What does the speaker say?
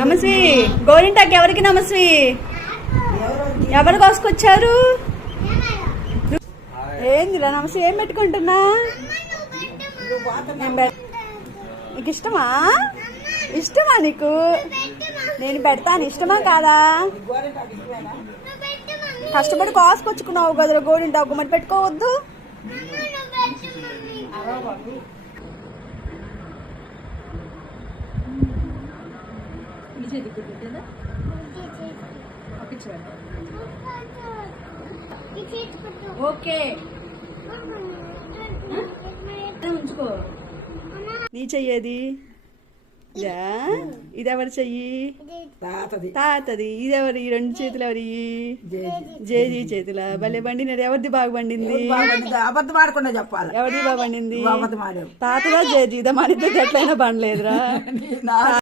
నమస్వి గోరింటాకి ఎవరికి నమస్వి? ఎవరు కోసుకొచ్చారు? ఏందిరా నమస్వి, ఏం పెట్టుకుంటున్నా? నీకు ఇష్టమా? ఇష్టమా నీకు? నేను పెడతాను, ఇష్టమా కాదా? కష్టపడి కోసుకొచ్చుకున్నావు కదరా గోరింటాకు, మరి పెట్టుకోవద్దు. ఓకే ఉంచుకో. నీ చెయ్యేది ఇదెవరి చెయ్యి? తాతది. ఇదెవరి? ఈ రెండు చేతులు ఎవరి? జేజీ చేతుల. భలే బండినది. ఎవరిది బాగా బండింది? అబద్ధం ఆడకుండా చెప్పాలి. ఎవరిది బాగా బండింది? తాతదా జేజీదా? మన ఇద్దరు ఎట్లయినా బండలేదురా.